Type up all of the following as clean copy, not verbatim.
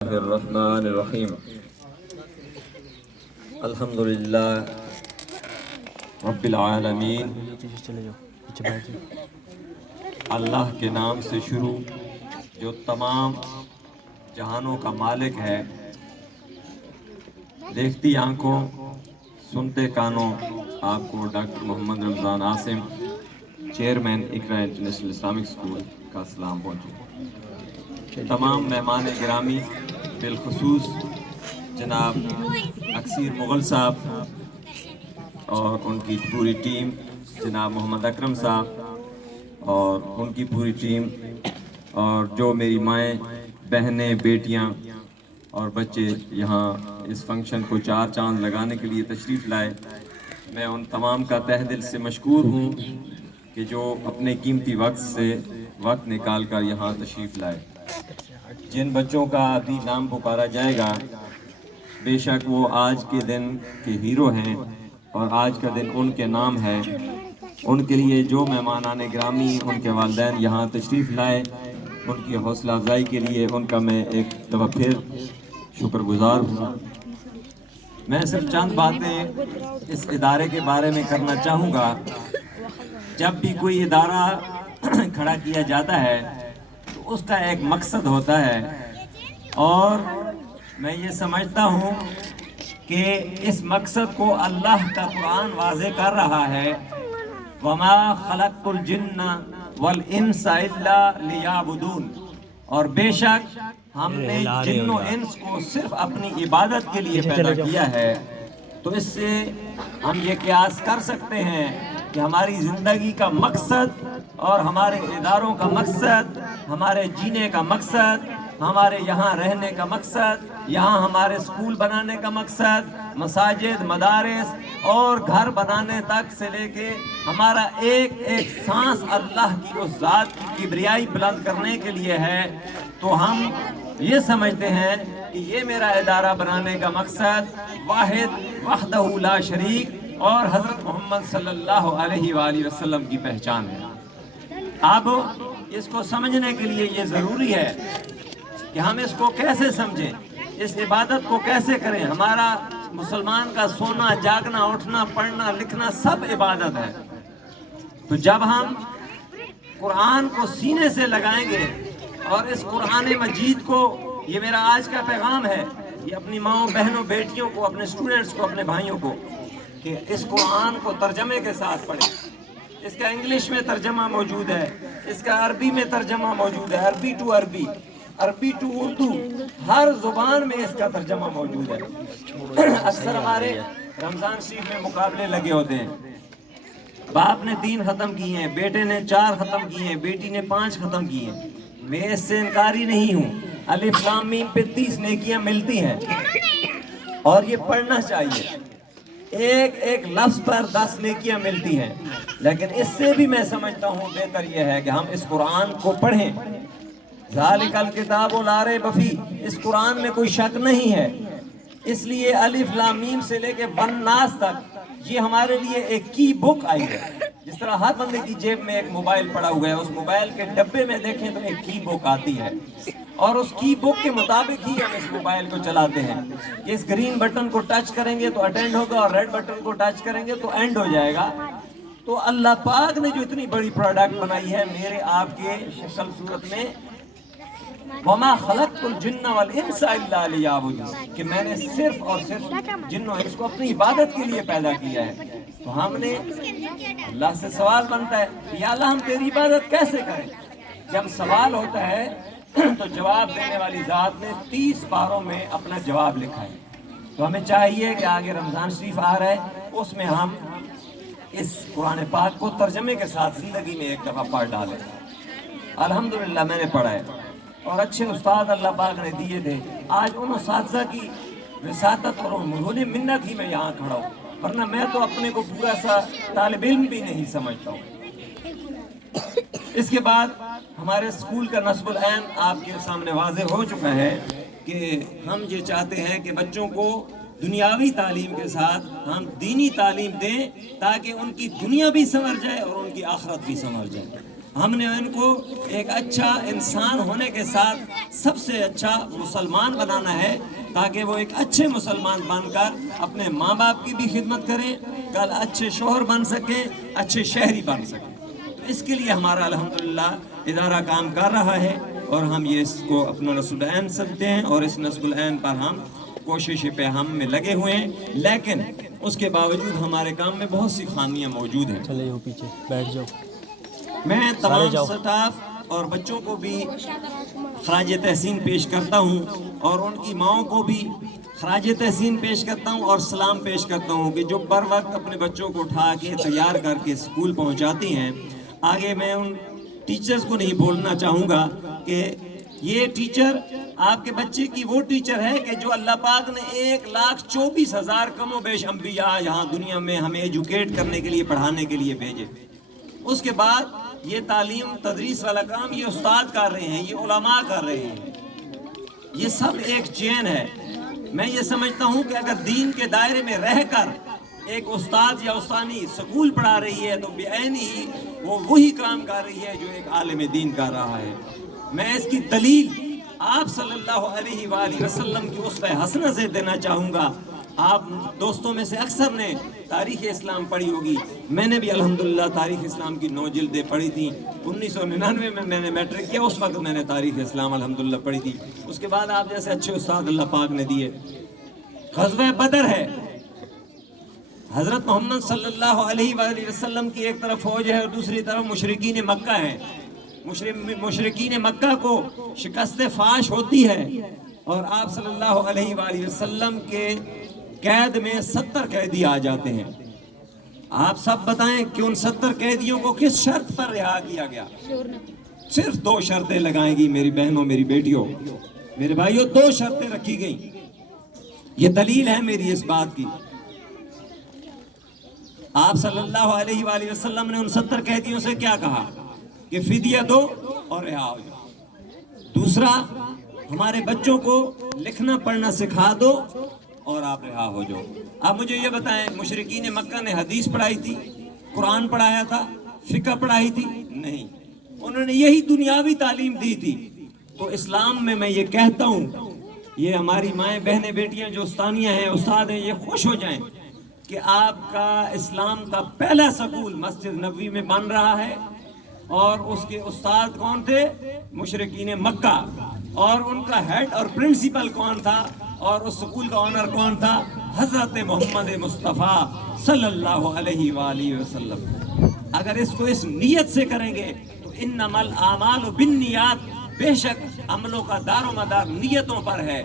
الرحمن الرحیم الحمدللہ رب العالمین۔ اللہ کے نام سے شروع جو تمام جہانوں کا مالک ہے، دیکھتی آنکھوں سنتے کانوں آپ کو ڈاکٹر محمد رمضان عاصم چیئرمین اقرا انٹرنیشنل اسلامک اسکول کا سلام پہنچے۔ تمام مہمان گرامی بالخصوص جناب اکثیر مغل صاحب اور ان کی پوری ٹیم، جناب محمد اکرم صاحب اور ان کی پوری ٹیم، اور جو میری مائیں بہنیں بیٹیاں اور بچے یہاں اس فنکشن کو چار چاند لگانے کے لیے تشریف لائے، میں ان تمام کا تہ دل سے مشکور ہوں کہ جو اپنے قیمتی وقت نکال کر یہاں تشریف لائے۔ جن بچوں کا ابھی نام پکارا جائے گا، بے شک وہ آج کے دن کے ہیرو ہیں اور آج کا دن ان کے نام ہے۔ ان کے لیے جو مہمانان گرامی، ان کے والدین یہاں تشریف لائے، ان کی حوصلہ افزائی کے لیے ان کا میں ایک دفعہ پھر شکر گزار ہوں۔ میں صرف چند باتیں اس ادارے کے بارے میں کرنا چاہوں گا۔ جب بھی کوئی ادارہ کھڑا کیا جاتا ہے تو اس کا ایک مقصد ہوتا ہے، اور میں یہ سمجھتا ہوں کہ اس مقصد کو اللہ کا قرآن واضح کر رہا ہے، وَمَا خَلَقْتُ الْجِنَّ وَالْإِنسَ إِلَّا لِيَعْبُدُونَ، اور بے شک ہم نے جن و انس کو صرف اپنی عبادت کے لیے پیدا کیا ہے۔ تو اس سے ہم یہ قیاس کر سکتے ہیں کہ ہماری زندگی کا مقصد اور ہمارے اداروں کا مقصد، ہمارے جینے کا مقصد، ہمارے یہاں رہنے کا مقصد، یہاں ہمارے اسکول بنانے کا مقصد، مساجد، مدارس اور گھر بنانے تک سے لے کے ہمارا ایک ایک سانس اللہ کی اس ذات کی کبریائی بلند کرنے کے لیے ہے۔ تو ہم یہ سمجھتے ہیں کہ یہ میرا ادارہ بنانے کا مقصد واحد وحدہ لا شریک اور حضرت محمد صلی اللہ علیہ وآلہ وسلم کی پہچان ہے۔ اب اس کو سمجھنے کے لیے یہ ضروری ہے کہ ہم اس کو کیسے سمجھیں، اس عبادت کو کیسے کریں۔ ہمارا مسلمان کا سونا، جاگنا، اٹھنا، پڑھنا، لکھنا سب عبادت ہے۔ تو جب ہم قرآن کو سینے سے لگائیں گے اور اس قرآن مجید کو، یہ میرا آج کا پیغام ہے، یہ اپنی ماؤں، بہنوں، بیٹیوں کو، اپنے اسٹوڈنٹس کو، اپنے بھائیوں کو، کہ اس قرآن کو ترجمے کے ساتھ پڑھیں۔ اس کا انگلش میں ترجمہ موجود ہے، اس کا عربی میں ترجمہ موجود ہے، عربی ٹو عربی، عربی ٹو اردو، ہر زبان میں اس کا ترجمہ موجود ہے۔ اکثر ہمارے رمضان شریف میں مقابلے لگے ہوتے ہیں، باپ نے 3 ختم کیے ہیں، بیٹے نے 4 ختم کیے ہیں، بیٹی نے 5 ختم کیے ہیں۔ میں اس سے انکاری نہیں ہوں، الف لام میم پہ 30 نیکیاں ملتی ہیں اور یہ پڑھنا چاہیے، ایک ایک لفظ پر 10 نیکیاں ملتی ہیں، لیکن اس سے بھی میں سمجھتا ہوں بہتر یہ ہے کہ ہم اس قرآن کو پڑھیں۔ ذالک الکتاب لا ریب فیہ، اس قرآن میں کوئی شک نہیں ہے، اس لیے الف لام میم سے لے کے والناس تک یہ ہمارے لیے ایک کی بک آئی ہے۔ جس طرح ہر بندے کی جیب میں ایک موبائل پڑا ہوا ہے، اس موبائل کے ڈبے میں دیکھیں تو ایک کی بک آتی ہے، اور اس کی بک کے مطابق ہی ہم اس موبائل کو چلاتے ہیں کہ اس گرین بٹن کو ٹچ کریں گے تو اٹینڈ ہوگا، اور ریڈ بٹن کو ٹچ کریں گے تو اینڈ ہو جائے گا۔ تو اللہ پاک نے جو اتنی بڑی پروڈکٹ بنائی ہے میرے آپ کے شکل صورت میں، وَمَا خَلَقْتُ الْجِنَّ وَالْإِنسَ إِلَّا لِيَعْبُدُونَ، کہ میں نے صرف اور صرف جن و انس کو اپنی عبادت کے لیے پیدا کیا ہے۔ تو ہم نے اللہ سے سوال بنتا ہے کہ یا اللہ ہم تیری عبادت کیسے کریں؟ جب سوال ہوتا ہے تو جواب دینے والی ذات نے 30 پاروں میں اپنا جواب لکھا ہے۔ تو ہمیں چاہیے کہ آگے رمضان شریف آ رہا ہے، اس میں ہم اس قرآن پاک کو ترجمے کے ساتھ زندگی میں ایک دفعہ پڑھ ڈالیں۔ الحمدللہ میں نے پڑھا ہے، اور اچھے استاد اللہ پاک نے دیے تھے۔ آج ان اساتذہ کی وساطت اور انہوں نے منت ہی میں یہاں کھڑا ہوں، ورنہ میں تو اپنے کو پورا سا طالب علم بھی نہیں سمجھتا ہوں۔ اس کے بعد ہمارے اسکول کا نصب العین آپ کے سامنے واضح ہو چکا ہے کہ ہم یہ چاہتے ہیں کہ بچوں کو دنیاوی تعلیم کے ساتھ ہم دینی تعلیم دیں، تاکہ ان کی دنیا بھی سنور جائے اور ان کی آخرت بھی سنور جائے۔ ہم نے ان کو ایک اچھا انسان ہونے کے ساتھ سب سے اچھا مسلمان بنانا ہے، تاکہ وہ ایک اچھے مسلمان بن کر اپنے ماں باپ کی بھی خدمت کریں، کل اچھے شوہر بن سکیں، اچھے شہری بن سکیں۔ تو اس کے لیے ہمارا الحمدللہ ادارہ کام کر رہا ہے، اور ہم یہ اس کو اپنا نصب العین سمجھتے ہیں، اور اس نصب العین پر ہم کوشش پہ ہم میں لگے ہوئے ہیں، لیکن اس کے باوجود ہمارے کام میں بہت سی خامیاں موجود ہیں۔ چلے جاؤ پیچھے بیٹھ جاؤ۔ میں تمام سٹاف اور بچوں کو بھی خراج تحسین پیش کرتا ہوں، اور ان کی ماؤں کو بھی خراج تحسین پیش کرتا ہوں اور سلام پیش کرتا ہوں کہ جو بر وقت اپنے بچوں کو اٹھا کے تیار کر کے اسکول پہنچاتی ہیں۔ آگے میں ان ٹیچرز کو نہیں بولنا چاہوں گا کہ یہ ٹیچر آپ کے بچے کی وہ ٹیچر ہے کہ جو اللہ پاک نے 1,24,000 کم و بیش انبیاء یہاں دنیا میں ہمیں ایجوکیٹ کرنے کے لیے، پڑھانے کے لیے بھیجے۔ اس کے بعد یہ تعلیم تدریس والا کام یہ استاد کر رہے ہیں، یہ علماء کر رہے ہیں، یہ سب ایک چین ہے۔ میں یہ سمجھتا ہوں کہ اگر دین کے دائرے میں رہ کر ایک استاد یا استانی سکول پڑھا رہی ہے تو بعین ہی وہ وہی کام کر رہی ہے جو ایک عالم دین کر رہا ہے۔ میں اس کی دلیل آپ صلی اللہ علیہ وآلہ وسلم کی اسوہ حسنہ سے دینا چاہوں گا۔ آپ دوستوں میں سے اکثر نے تاریخ اسلام پڑھی ہوگی، میں نے بھی الحمدللہ تاریخ اسلام کی 9 جلدیں پڑھی تھیں۔ 1999 میں نے میٹرک کیا، اس وقت میں نے تاریخ اسلام الحمدللہ پڑھی تھی۔ اس کے بعد آپ جیسے اچھے استاد اللہ پاک نے دیے۔ غزوہ بدر ہے، حضرت محمد صلی اللہ علیہ وآلہ وسلم کی ایک طرف فوج ہے اور دوسری طرف مشرکین مکہ ہیں۔ مشرکین مکہ کو شکست فاش ہوتی ہے، اور آپ صلی اللہ علیہ وآلہ وسلم کے قید میں 70 قیدی آ جاتے ہیں۔ آپ سب بتائیں کہ ان 70 قیدیوں کو کس شرط پر رہا کیا گیا؟ صرف 2 شرطیں لگائیں گی میری بہنوں، میری بیٹیوں، میرے بھائیوں، 2 شرطیں رکھی گئیں۔ یہ دلیل ہے میری اس بات کی۔ آپ صلی اللہ علیہ وآلہ وسلم نے ان 70 قیدیوں سے کیا کہا کہ فدیہ دو اور رہا ہو جاؤ۔ دوسرا، ہمارے بچوں کو لکھنا پڑھنا سکھا دو اور آپ رہا ہو جاؤ۔ آپ مجھے یہ بتائیں، مشرکین مکہ نے حدیث پڑھائی تھی، قرآن پڑھایا تھا، فقہ پڑھائی تھی؟ نہیں، انہوں نے یہی دنیاوی تعلیم دی تھی۔ تو اسلام میں میں یہ کہتا ہوں، یہ ہماری مائیں بہنیں بیٹیاں جو استانیاں ہیں، استاد ہیں، یہ خوش ہو جائیں کہ آپ کا اسلام کا پہلا سکول مسجد نبوی میں بن رہا ہے، اور اس کے استاد کون تھے؟ مشرکین مکہ، اور ان کا ہیڈ اور پرنسپل کون تھا، اور اس سکول کا آنر کون تھا؟ حضرت محمد مصطفیٰ صلی اللہ علیہ وآلہ وسلم۔ اگر اس کو اس نیت سے کریں گے تو انما الاعمال بالنیات، بے شک عملوں کا دار و مدار نیتوں پر ہے۔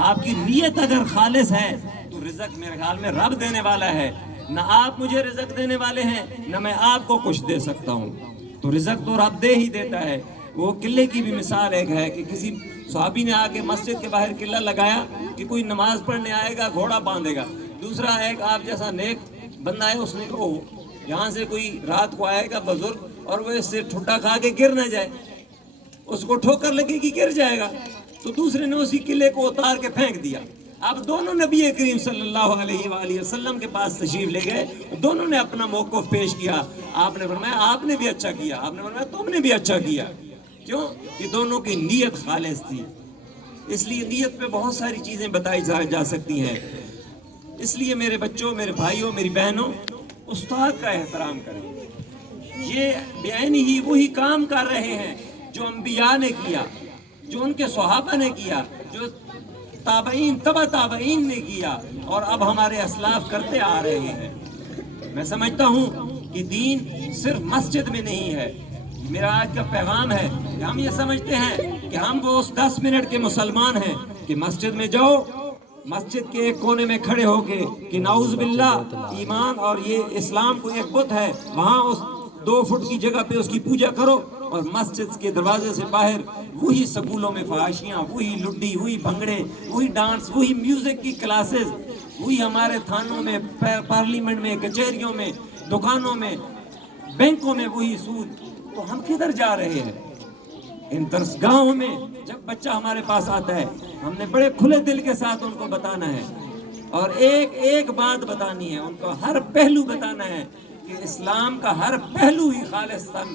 آپ کی نیت اگر خالص ہے تو رزق میرے خیال میں رب دینے والا ہے، نہ آپ مجھے رزق دینے والے ہیں، نہ میں آپ کو کچھ دے سکتا ہوں۔ تو رزق تو رب دے ہی دیتا ہے۔ وہ قلعے کی بھی مثال ایک ہے کہ کسی صحابی نے آ کے مسجد کے باہر قلعہ لگایا کہ کوئی نماز پڑھنے آئے گا گھوڑا باندھے گا۔ دوسرا ایک آپ جیسا نیک بندہ ہے، اس نے کہا یہاں سے کوئی رات کو آئے گا بزرگ اور وہ اس سے ٹھٹا کھا کے گر نہ جائے، اس کو ٹھوکر لگے گی گر جائے گا، تو دوسرے نے اسی قلعے کو اتار کے پھینک دیا۔ اب دونوں نبی کریم صلی اللہ علیہ وآلہ وسلم کے پاس تشریف لے گئے، دونوں نے اپنا موقف پیش کیا۔ آپ نے فرمایا آپ نے بھی اچھا کیا، آپ نے فرمایا تم نے بھی اچھا کیا۔ کیوں؟ کہ دونوں کی نیت خالص تھی۔ اس لیے نیت پہ بہت ساری چیزیں بتائی جا سکتی ہیں۔ اس لیے میرے بچوں، میرے بھائیوں، میری بہنوں، استاد کا احترام کریں۔ یہ بعین ہی وہی کام کر رہے ہیں جو انبیاء نے کیا، جو ان کے صحابہ نے کیا، جو تابعین تبع تابعین نے کیا، اور اب ہمارے اسلاف کرتے آ رہے ہیں۔ میں سمجھتا ہوں کہ دین صرف مسجد میں نہیں ہے۔ میرا آج کا پیغام ہے کہ ہم یہ سمجھتے ہیں کہ ہم وہ اس 10 منٹ کے مسلمان ہیں کہ مسجد میں جاؤ، مسجد کے ایک کونے میں کھڑے ہو کے کہ نعوذ باللہ ایمان اور یہ اسلام کو ایک بت ہے، وہاں اس 2 فٹ کی جگہ پہ اس کی پوجا کرو، اور مسجد کے دروازے سے باہر وہی سکولوں میں فحاشیاں، وہی لڈی، وہی بھنگڑے، وہی ڈانس، وہی میوزک کی کلاسز، وہی ہمارے تھانوں میں، پارلیمنٹ میں، کچہریوں میں، دکانوں میں، بینکوں میں وہی سود۔ تو ہم کدھر جا رہے ہیں؟ ان درسگاہوں میں جب بچہ ہمارے پاس آتا ہے، ہم نے بڑے کھلے دل کے ساتھ ان کو بتانا ہے، اور ایک ایک بات بتانی ہے، ان کو ہر پہلو بتانا ہے کہ اسلام کا ہر پہلو ہی خالصتاً